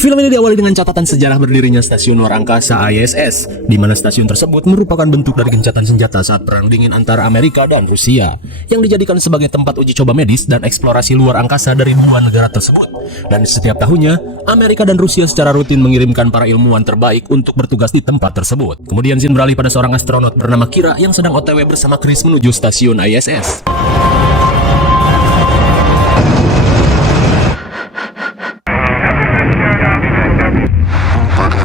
Film ini diawali dengan catatan sejarah berdirinya stasiun luar angkasa ISS, di mana stasiun tersebut merupakan bentuk dari gencatan senjata saat Perang Dingin antara Amerika dan Rusia, yang dijadikan sebagai tempat uji coba medis dan eksplorasi luar angkasa dari dua negara tersebut. Dan setiap tahunnya, Amerika dan Rusia secara rutin mengirimkan para ilmuwan terbaik untuk bertugas di tempat tersebut. Kemudian scene beralih pada seorang astronot bernama Kira yang sedang OTW bersama Chris menuju stasiun ISS.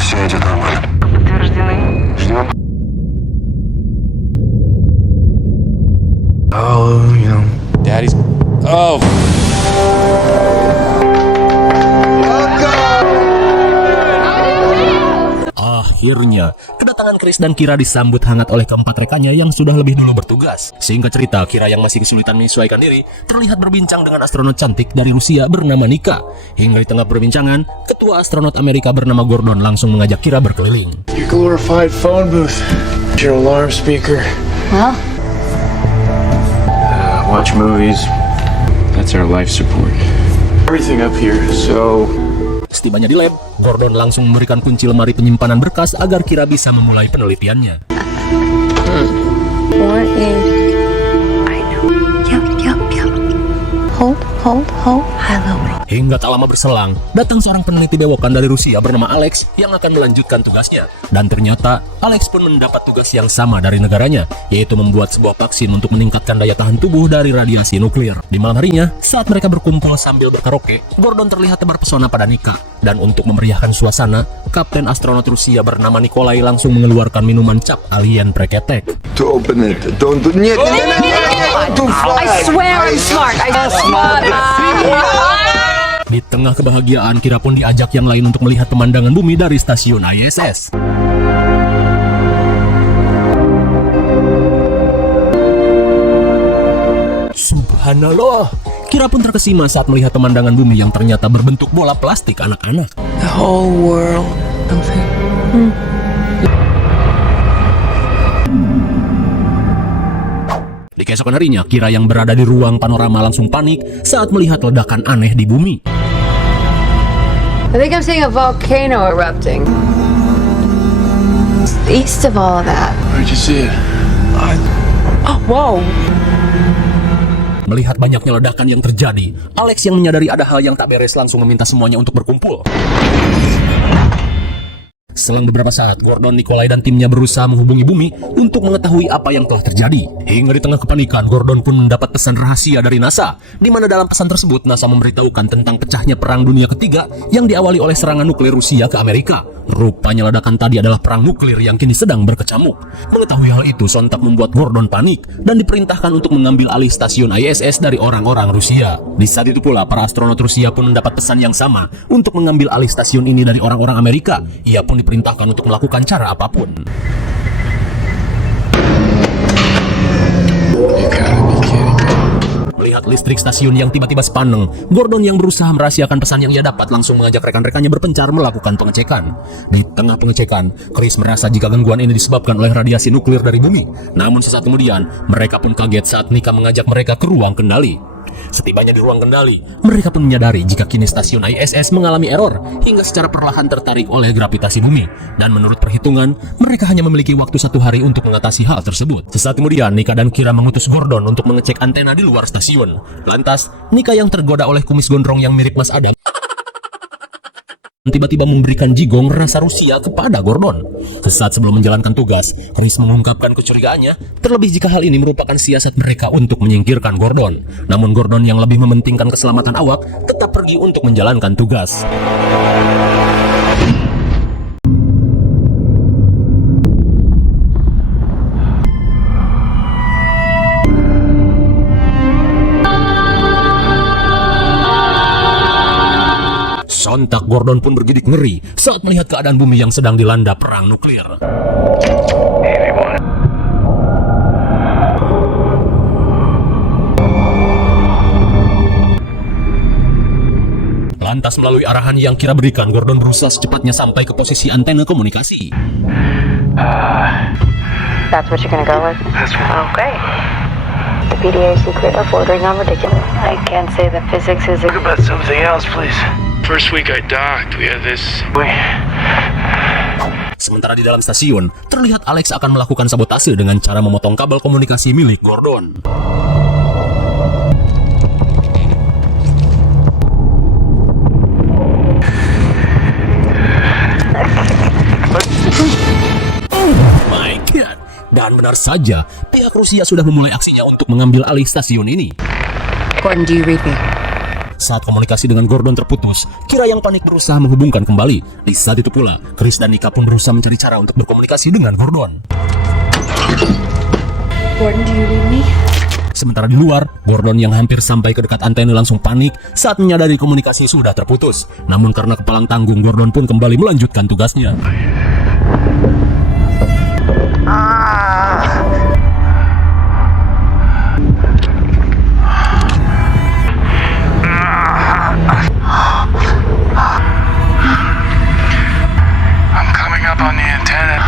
Все идет нормально. Подтверждены. Ждем. Daddy's. Oh. Akhirnya, kedatangan Chris dan Kira disambut hangat oleh keempat rekannya yang sudah lebih dulu bertugas. Singkat cerita, Kira yang masih kesulitan menyesuaikan diri terlihat berbincang dengan astronot cantik dari Rusia bernama Nika. Hingga di tengah perbincangan, ketua astronot Amerika bernama Gordon langsung mengajak Kira berkeliling. Your glorified phone booth. Your alarm speaker. Well, Watch movies. That's our life support. Everything up here. So. Setibanya di lab, Gordon langsung memberikan kunci lemari penyimpanan berkas agar Kira bisa memulai penelitiannya. or in. I know. Yup. Hold. Hello. Hingga tak lama berselang, datang seorang peneliti bewokan dari Rusia bernama Alex yang akan melanjutkan tugasnya. Dan ternyata, Alex pun mendapat tugas yang sama dari negaranya, yaitu membuat sebuah vaksin untuk meningkatkan daya tahan tubuh dari radiasi nuklir. Di malam harinya, saat mereka berkumpul sambil berkaraoke, Gordon terlihat tebar pesona pada Nika. Dan untuk memeriahkan suasana, Kapten astronot Rusia bernama Nikolai langsung mengeluarkan minuman cap alien preketek. To open it. Don't do it. I swear I'm smart. Di tengah kebahagiaan, Kira pun diajak yang lain untuk melihat pemandangan bumi dari stasiun ISS. Subhanallah, Kira pun terkesima saat melihat pemandangan bumi yang ternyata berbentuk bola plastik anak-anak. The whole world. Di keesokan harinya, Kira yang berada di ruang panorama langsung panik saat melihat ledakan aneh di bumi. I think I'm seeing a volcano erupting. East of all of that. Where'd you see it? Oh, whoa. Melihat banyaknya ledakan yang terjadi, Alex yang menyadari ada hal yang tak beres langsung meminta semuanya untuk berkumpul. Selang beberapa saat, Gordon, Nikolai, dan timnya berusaha menghubungi bumi untuk mengetahui apa yang telah terjadi. Hingga di tengah kepanikan, Gordon pun mendapat pesan rahasia dari NASA, di mana dalam pesan tersebut NASA memberitahukan tentang pecahnya Perang Dunia Ketiga yang diawali oleh serangan nuklir Rusia ke Amerika. Rupanya ledakan tadi adalah perang nuklir yang kini sedang berkecamuk. Mengetahui hal itu sontak membuat Gordon panik dan diperintahkan untuk mengambil alih stasiun ISS dari orang-orang Rusia. Di saat itu pula, para astronot Rusia pun mendapat pesan yang sama untuk mengambil alih stasiun ini dari orang-orang Amerika. Ia pun diperintahkan untuk melakukan cara apapun. Melihat listrik stasiun yang tiba-tiba sepaneng, Gordon yang berusaha merahasiakan pesan yang ia dapat langsung mengajak rekan-rekannya berpencar melakukan pengecekan. Di tengah pengecekan, Chris merasa jika gangguan ini disebabkan oleh radiasi nuklir dari bumi. Namun sesaat kemudian, mereka pun kaget saat Nika mengajak mereka ke ruang kendali. Setibanya di ruang kendali, mereka pun menyadari jika kini stasiun ISS mengalami error hingga secara perlahan tertarik oleh gravitasi bumi. Dan menurut perhitungan, mereka hanya memiliki waktu 1 hari untuk mengatasi hal tersebut. Sesaat kemudian, Nika dan Kira mengutus Gordon untuk mengecek antena di luar stasiun. Lantas, Nika yang tergoda oleh kumis gondrong yang mirip Mas Adam tiba-tiba memberikan jigong rasa Rusia kepada Gordon. Sesaat sebelum menjalankan tugas, Chris mengungkapkan kecurigaannya, terlebih jika hal ini merupakan siasat mereka untuk menyingkirkan Gordon. Namun Gordon yang lebih mementingkan keselamatan awak tetap pergi untuk menjalankan tugas. Sontak Gordon pun bergidik ngeri saat melihat keadaan bumi yang sedang dilanda perang nuklir. Lantas melalui arahan yang Kira berikan, Gordon berusaha secepatnya sampai ke posisi antena komunikasi. That's what you're gonna go with? That's right. Okay. The PDA secret of ordering non-ridiculous. I can't say that physics is... Talk about something else, please. First week I docked, we had this. Sementara di dalam stasiun, terlihat Alex akan melakukan sabotase dengan cara memotong kabel komunikasi milik Gordon. My God! Dan benar saja, pihak Rusia sudah memulai aksinya untuk mengambil alih stasiun ini. Gordon, do you read me? Saat komunikasi dengan Gordon terputus, Kira yang panik berusaha menghubungkan kembali. Di saat itu pula, Chris dan Nika pun berusaha mencari cara untuk berkomunikasi dengan Gordon. Gordon, do you read me? Sementara di luar, Gordon yang hampir sampai ke dekat antena langsung panik saat menyadari komunikasi sudah terputus. Namun karena kepalang tanggung, Gordon pun kembali melanjutkan tugasnya. I'm coming up on the antenna.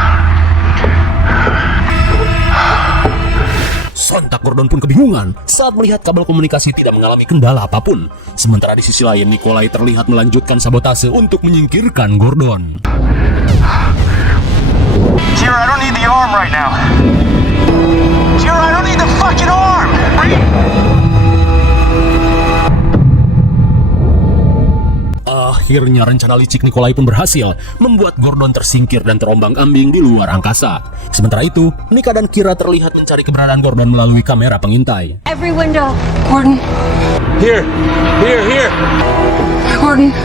Sontak Gordon pun kebingungan saat melihat kabel komunikasi tidak mengalami kendala apapun. Sementara di sisi lain, Nikolai terlihat melanjutkan sabotase untuk menyingkirkan Gordon. Kira, I don't need the arm right now. Kira, I don't need the fucking arm. Akhirnya rencana licik Nikolai pun berhasil membuat Gordon tersingkir dan terombang-ambing di luar angkasa. Sementara itu, Nika dan Kira terlihat mencari keberadaan Gordon melalui kamera pengintai. Every window. Gordon. Here. Gordon.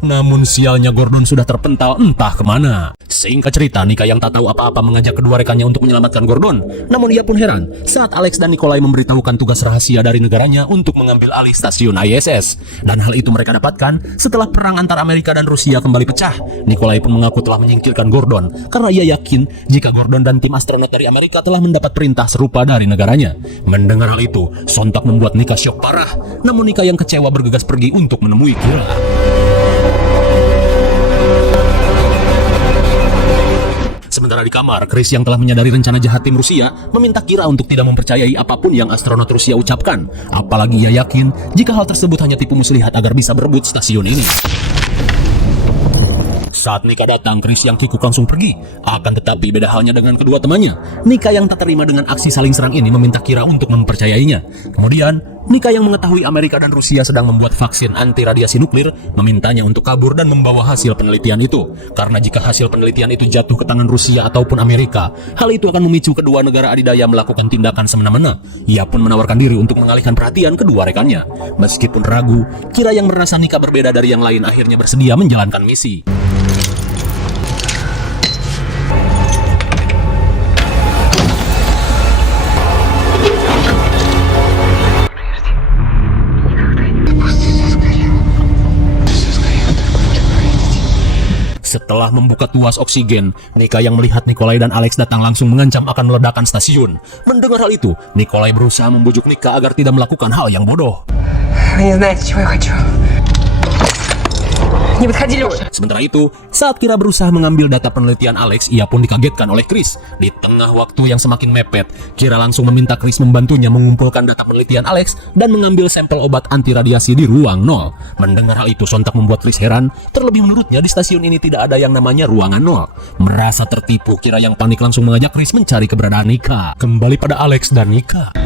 Namun sialnya Gordon sudah terpental entah kemana. Singkat cerita, Nika yang tak tahu apa-apa mengajak kedua rekannya untuk menyelamatkan Gordon. Namun ia pun heran saat Alex dan Nikolai memberitahukan tugas rahasia dari negaranya untuk mengambil alih stasiun ISS. Dan hal itu mereka dapatkan setelah perang antar Amerika dan Rusia kembali pecah. Nikolai pun mengaku telah menyingkirkan Gordon karena ia yakin jika Gordon dan tim astronot dari Amerika telah mendapat perintah serupa dari negaranya. Mendengar hal itu, sontak membuat Nika syok parah. Namun Nika yang kecewa bergegas pergi untuk menemui Kira. Sementara di kamar, Chris yang telah menyadari rencana jahat tim Rusia meminta Kira untuk tidak mempercayai apapun yang astronot Rusia ucapkan. Apalagi ia yakin jika hal tersebut hanya tipu muslihat agar bisa berebut stasiun ini. Saat Nika datang, Chris yang kikuk langsung pergi. Akan tetapi beda halnya dengan kedua temannya. Nika yang tak terima dengan aksi saling serang ini meminta Kira untuk mempercayainya. Kemudian, Nika yang mengetahui Amerika dan Rusia sedang membuat vaksin anti radiasi nuklir memintanya untuk kabur dan membawa hasil penelitian itu. Karena jika hasil penelitian itu jatuh ke tangan Rusia ataupun Amerika, hal itu akan memicu kedua negara adidaya melakukan tindakan semena-mena. Ia pun menawarkan diri untuk mengalihkan perhatian kedua rekannya. Meskipun ragu, Kira yang merasa Nika berbeda dari yang lain akhirnya bersedia menjalankan misi. Setelah membuka tuas oksigen, Nika yang melihat Nikolai dan Alex datang langsung mengancam akan meledakkan stasiun. Mendengar hal itu, Nikolai berusaha membujuk Nika agar tidak melakukan hal yang bodoh. Вы не знаете, чего я хочу. Не подходи, Лёша. Sementara itu, saat Kira berusaha mengambil data penelitian Alex, ia pun dikagetkan oleh Chris. Di tengah waktu yang semakin mepet, Kira langsung meminta Chris membantunya mengumpulkan data penelitian Alex dan mengambil sampel obat anti radiasi di ruang 0. Mendengar hal itu sontak membuat Chris heran, terlebih menurutnya di stasiun ini tidak ada yang namanya ruangan 0. Merasa tertipu, Kira yang panik langsung mengajak Chris mencari keberadaan Nika. Kembali pada Alex dan Nika.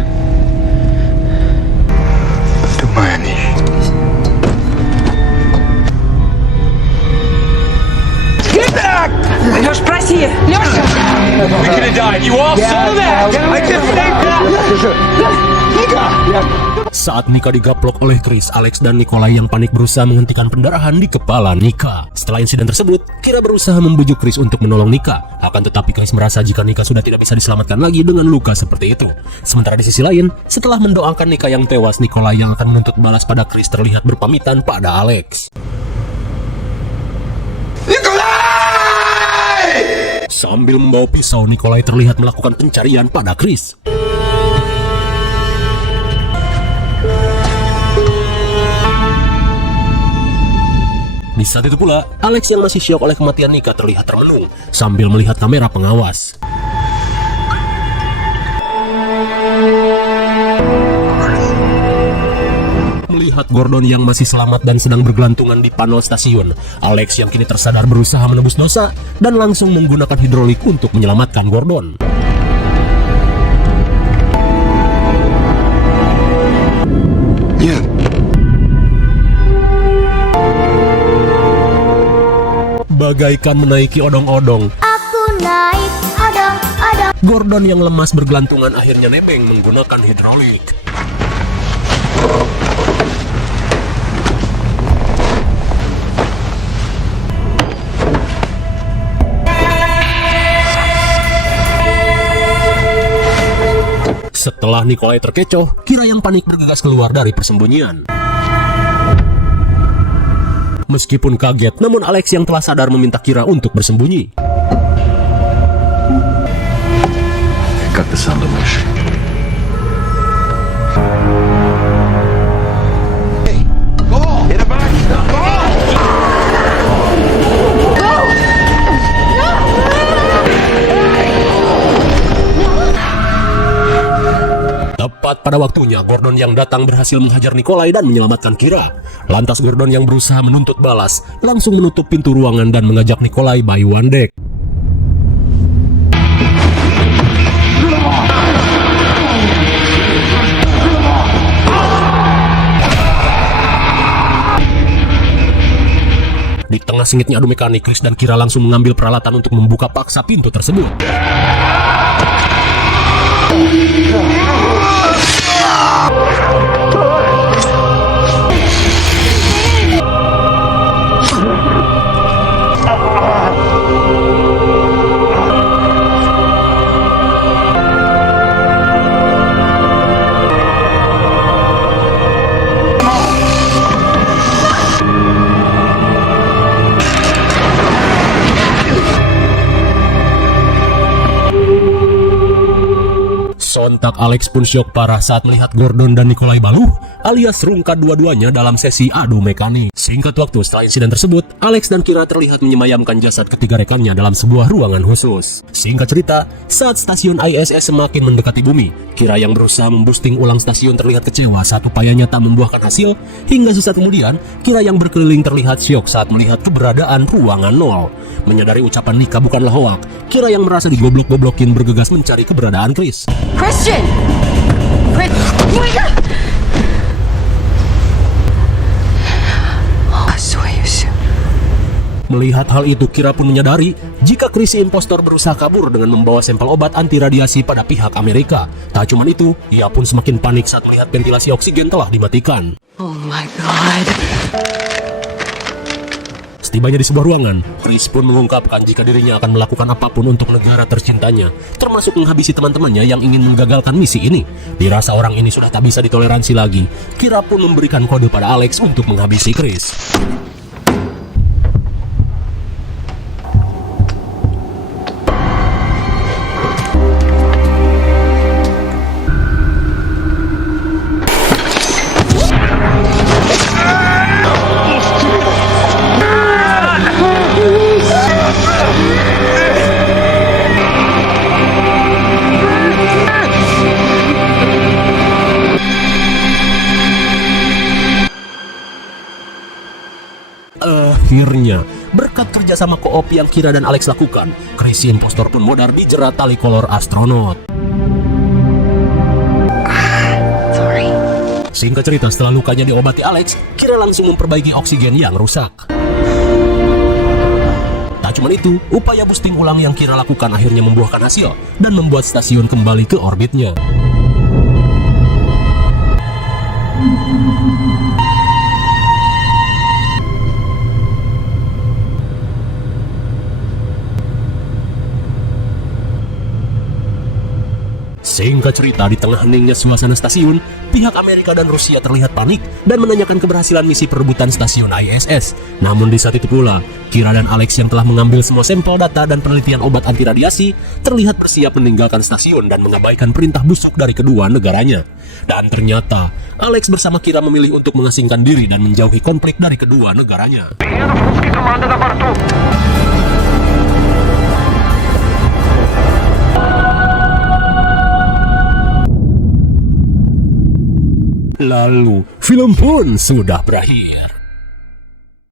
Лёш, проси! Лёша! We could have died. You all saw that. I just saved that. Saat Nika digaplok oleh Chris, Alex dan Nikolai yang panik berusaha menghentikan pendarahan di kepala Nika. Setelah insiden tersebut, Kira berusaha membujuk Chris untuk menolong Nika. Akan tetapi Chris merasa jika Nika sudah tidak bisa diselamatkan lagi dengan luka seperti itu. Sementara di sisi lain, setelah mendoakan Nika yang tewas, Nikolai yang akan menuntut balas pada Chris terlihat berpamitan pada Alex. Sambil membawa pisau, Nikolai terlihat melakukan pencarian pada Chris. Di saat itu pula, Alex yang masih syok oleh kematian Nika terlihat termenung sambil melihat kamera pengawas. Melihat Gordon yang masih selamat dan sedang bergelantungan di panel stasiun, Alex yang kini tersadar berusaha menebus dosa dan langsung menggunakan hidrolik untuk menyelamatkan Gordon. Нет. Bagaikan menaiki odong-odong, Aku naik odong-odong. Gordon yang lemas bergelantungan akhirnya nebeng menggunakan hidrolik. Setelah Nikolai terkecoh, Kira yang panik bergegas keluar dari persembunyian. Meskipun kaget, namun Alex yang telah sadar meminta Kira untuk bersembunyi. Как ты сам думаешь? Tepat pada waktunya, Gordon yang datang berhasil menghajar Nikolai dan menyelamatkan Kira. Lantas Gordon yang berusaha menuntut balas, langsung menutup pintu ruangan dan mengajak Nikolai by one deck. Di tengah sengitnya adu mekanik, Chris dan Kira langsung mengambil peralatan untuk membuka paksa pintu tersebut. Sontak Alex pun syok parah saat melihat Gordon dan Nikolai Baluh alias rungkat dua-duanya dalam sesi adu mekanik. Singkat waktu setelah insiden tersebut, Alex dan Kira terlihat menyemayamkan jasad ketiga rekannya dalam sebuah ruangan khusus. Singkat cerita, saat stasiun ISS semakin mendekati bumi, Kira yang berusaha memboosting ulang stasiun terlihat kecewa saat upayanya tak membuahkan hasil, hingga sesaat kemudian, Kira yang berkeliling terlihat syok saat melihat keberadaan ruangan nol. Menyadari ucapan Nika bukanlah hoak, Kira yang merasa digoblok-goblokin bergegas mencari keberadaan Chris. Christian! Oh my God! Melihat hal itu, Kira pun menyadari jika Chris si impostor berusaha kabur dengan membawa sampel obat anti radiasi pada pihak Amerika. Tak cuma itu, ia pun semakin panik saat melihat ventilasi oksigen telah dimatikan. Oh my God. Setibanya di sebuah ruangan, Chris pun mengungkapkan jika dirinya akan melakukan apapun untuk negara tercintanya, termasuk menghabisi teman-temannya yang ingin menggagalkan misi ini. Dirasa orang ini sudah tak bisa ditoleransi lagi, Kira pun memberikan kode pada Alex untuk menghabisi Chris. Akhirnya, berkat kerjasama koop yang Kira dan Alex lakukan, Chris si impostor pun modar dijerat tali kolor astronot. Sorry. Singkat cerita, setelah lukanya diobati Alex, Kira langsung memperbaiki oksigen yang rusak. Tak cuma itu, upaya boosting ulang yang Kira lakukan akhirnya membuahkan hasil dan membuat stasiun kembali ke orbitnya. Singkat cerita, di tengah heningnya suasana stasiun, pihak Amerika dan Rusia terlihat panik dan menanyakan keberhasilan misi perebutan stasiun ISS. Namun di saat itu pula, Kira dan Alex yang telah mengambil semua sampel data dan penelitian obat anti radiasi terlihat bersiap meninggalkan stasiun dan mengabaikan perintah busuk dari kedua negaranya. Dan ternyata, Alex bersama Kira memilih untuk mengasingkan diri dan menjauhi konflik dari kedua negaranya. Lalu, film pun sudah berakhir.